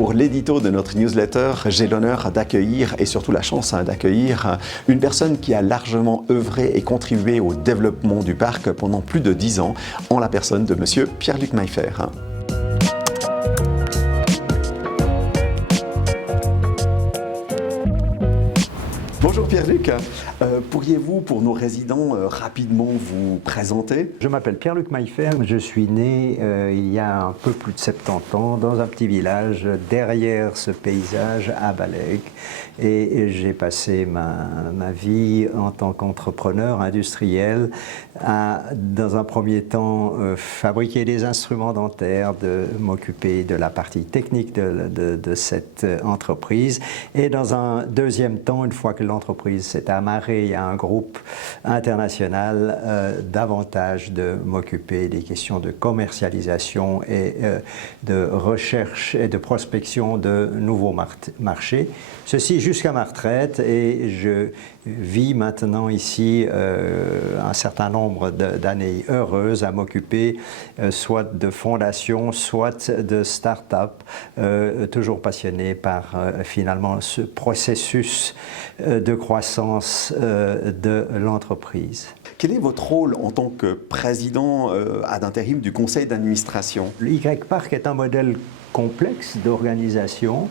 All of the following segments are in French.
Pour l'édito de notre newsletter, j'ai l'honneur d'accueillir et surtout la chance d'accueillir une personne qui a largement œuvré et contribué au développement du parc pendant plus de 10 ans, en la personne de Monsieur Pierre-Luc Maillefer. Bonjour Pierre-Luc, pourriez-vous pour nos résidents rapidement vous présenter? Je m'appelle Pierre-Luc Maillefer, je suis né il y a un peu plus de 70 ans dans un petit village derrière ce paysage à Balek et j'ai passé ma vie en tant qu'entrepreneur industriel à, dans un premier temps, fabriquer des instruments dentaires, de m'occuper de la partie technique de cette entreprise et dans un deuxième temps, une fois que l'entreprise s'est amarrée à un groupe international, davantage de m'occuper des questions de commercialisation et de recherche et de prospection de nouveaux marchés. Ceci jusqu'à ma retraite et je vis maintenant ici un certain nombre d'années heureuses à m'occuper soit de fondations, soit de start-up, toujours passionné par finalement ce processus de croissance de l'entreprise. Quel est votre rôle en tant que président ad intérim du conseil d'administration? Le Y-Park est un modèle complexe d'organisation,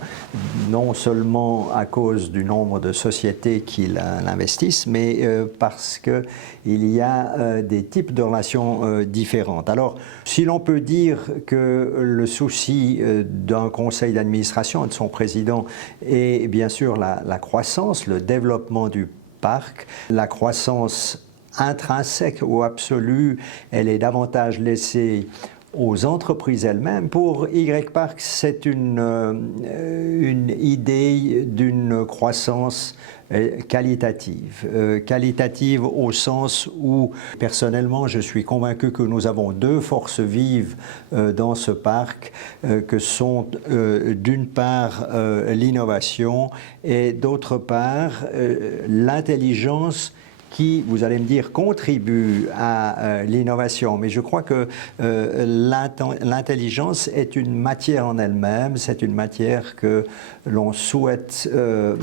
non seulement à cause du nombre de sociétés qui l'investissent, mais parce qu'il y a des types de relations différentes. Alors, si l'on peut dire que le souci d'un conseil d'administration et de son président est bien sûr la croissance, le développement du parc, la croissance intrinsèque ou absolue, elle est davantage laissée aux entreprises elles-mêmes. Pour Y-Park, c'est une idée d'une croissance qualitative. Qualitative au sens où, personnellement, je suis convaincu que nous avons deux forces vives dans ce parc, que sont d'une part l'innovation et d'autre part l'intelligence qui, vous allez me dire, contribue à l'innovation. Mais je crois que l'intelligence est une matière en elle-même, c'est une matière que l'on souhaite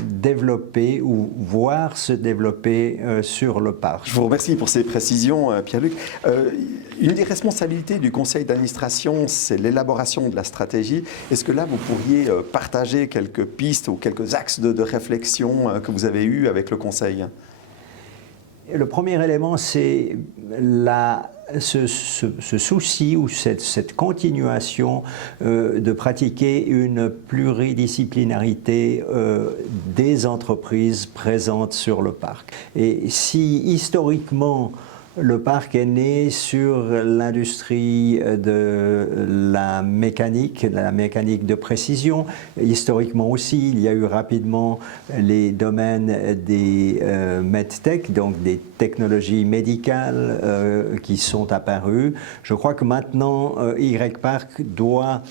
développer ou voir se développer sur le parc. Je vous remercie pour ces précisions, Pierre-Luc. Une des responsabilités du conseil d'administration, c'est l'élaboration de la stratégie. Est-ce que là, vous pourriez partager quelques pistes ou quelques axes de réflexion que vous avez eus avec le conseil ? Le premier élément, c'est ce souci ou cette continuation de pratiquer une pluridisciplinarité des entreprises présentes sur le parc. Et si historiquement, le parc est né sur l'industrie de la mécanique de précision. Historiquement aussi, il y a eu rapidement les domaines des medtech, donc des technologies médicales qui sont apparues. Je crois que maintenant, Y-Park doit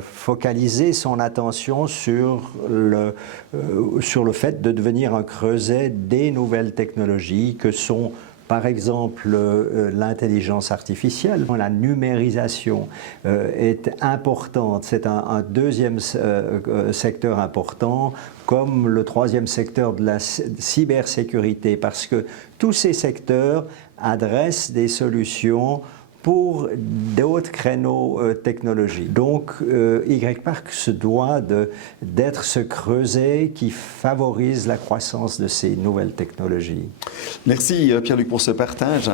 focaliser son attention sur le fait de devenir un creuset des nouvelles technologies que sont par exemple l'intelligence artificielle. La numérisation est importante, c'est un deuxième secteur important, comme le troisième secteur de la cybersécurité, parce que tous ces secteurs adressent des solutions pour d'autres créneaux technologiques. Donc, Y-Park se doit d'être ce creuset qui favorise la croissance de ces nouvelles technologies. Merci Pierre-Luc pour ce partage.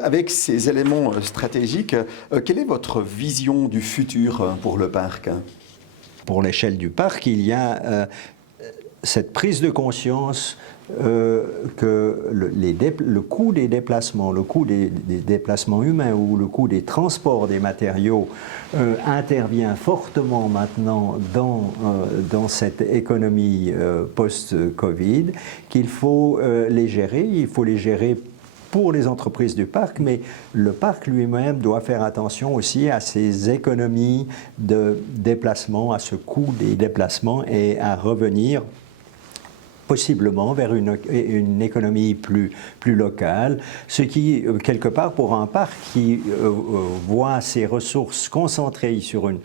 Avec ces éléments stratégiques, quelle est votre vision du futur pour le parc? Pour l'échelle du parc, il y a cette prise de conscience que le coût des déplacements, le coût des déplacements humains ou le coût des transports des matériaux intervient fortement maintenant dans cette économie post-Covid, qu'il faut les gérer. Il faut les gérer pour les entreprises du parc, mais le parc lui-même doit faire attention aussi à ces économies de déplacement, à ce coût des déplacements et à revenir possiblement vers une économie plus locale, ce qui, quelque part, pour un parc qui voit ses ressources concentrées sur une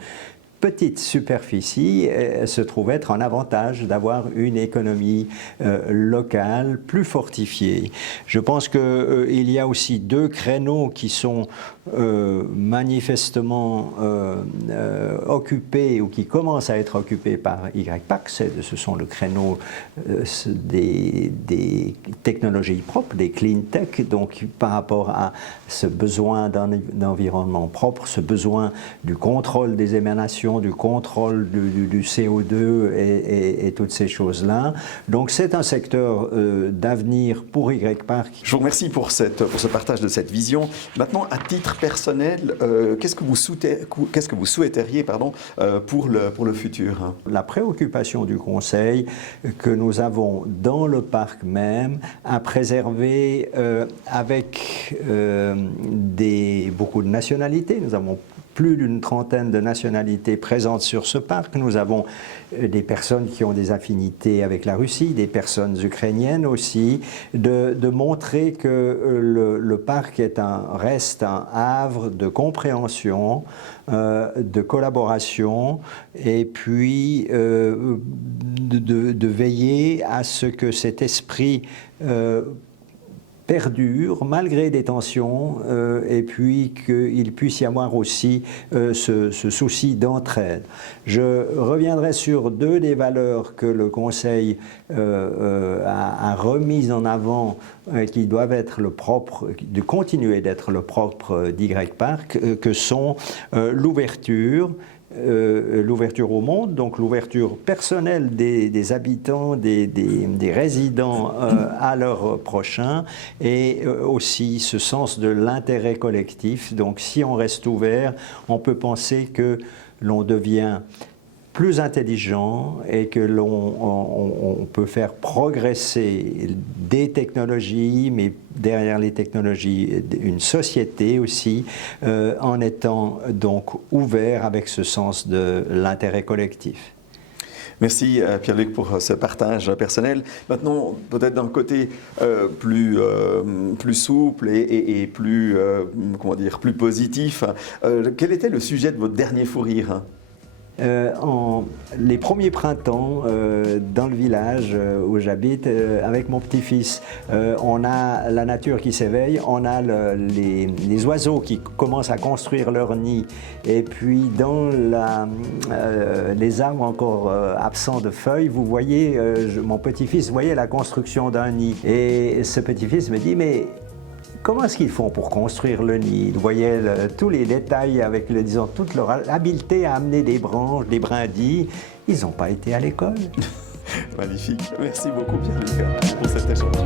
petite superficie se trouve être un avantage d'avoir une économie locale plus fortifiée. Je pense qu'il y a aussi deux créneaux qui sont manifestement occupés ou qui commencent à être occupés par YPAC. Ce sont le créneau des technologies propres, des clean tech, donc par rapport à ce besoin d'un environnement propre, ce besoin du contrôle des émanations, du contrôle du CO2 et toutes ces choses-là. Donc c'est un secteur d'avenir pour YPAC. Je vous remercie pour ce partage de cette vision. Maintenant, à titre personnel, qu'est-ce que vous souhaiteriez pour le futur? La préoccupation du Conseil que nous avons dans le parc même à préserver avec beaucoup de nationalités. Nous avons plus d'une trentaine de nationalités présentes sur ce parc. Nous avons des personnes qui ont des affinités avec la Russie, des personnes ukrainiennes aussi, de montrer que le parc reste un havre de compréhension, de collaboration, et puis de veiller à ce que cet esprit perdure malgré des tensions et puis qu'il puisse y avoir aussi ce souci d'entraide. Je reviendrai sur deux des valeurs que le Conseil a remises en avant qui doivent être de continuer d'être le propre d'YPAC, que sont l'ouverture au monde, donc l'ouverture personnelle des habitants, des résidents à leurs prochains, et aussi ce sens de l'intérêt collectif. Donc si on reste ouvert, on peut penser que l'on devient plus intelligent et que l'on peut faire progresser des technologies, mais derrière les technologies, une société aussi, en étant donc ouvert avec ce sens de l'intérêt collectif. Merci Pierre-Luc pour ce partage personnel. Maintenant, peut-être d'un côté plus souple et plus, plus positif, quel était le sujet de votre dernier fou rire? Les premiers printemps dans le village où j'habite avec mon petit-fils, on a la nature qui s'éveille, on a les oiseaux qui commencent à construire leur nid, et puis dans les arbres encore absents de feuilles, vous voyez, mon petit-fils voyait la construction d'un nid, et ce petit-fils me dit: mais comment est-ce qu'ils font pour construire le nid? Ils voyaient tous les détails avec, toute leur habileté à amener des branches, des brindilles. Ils n'ont pas été à l'école. Magnifique. Merci beaucoup Pierre-Luc pour cet échange.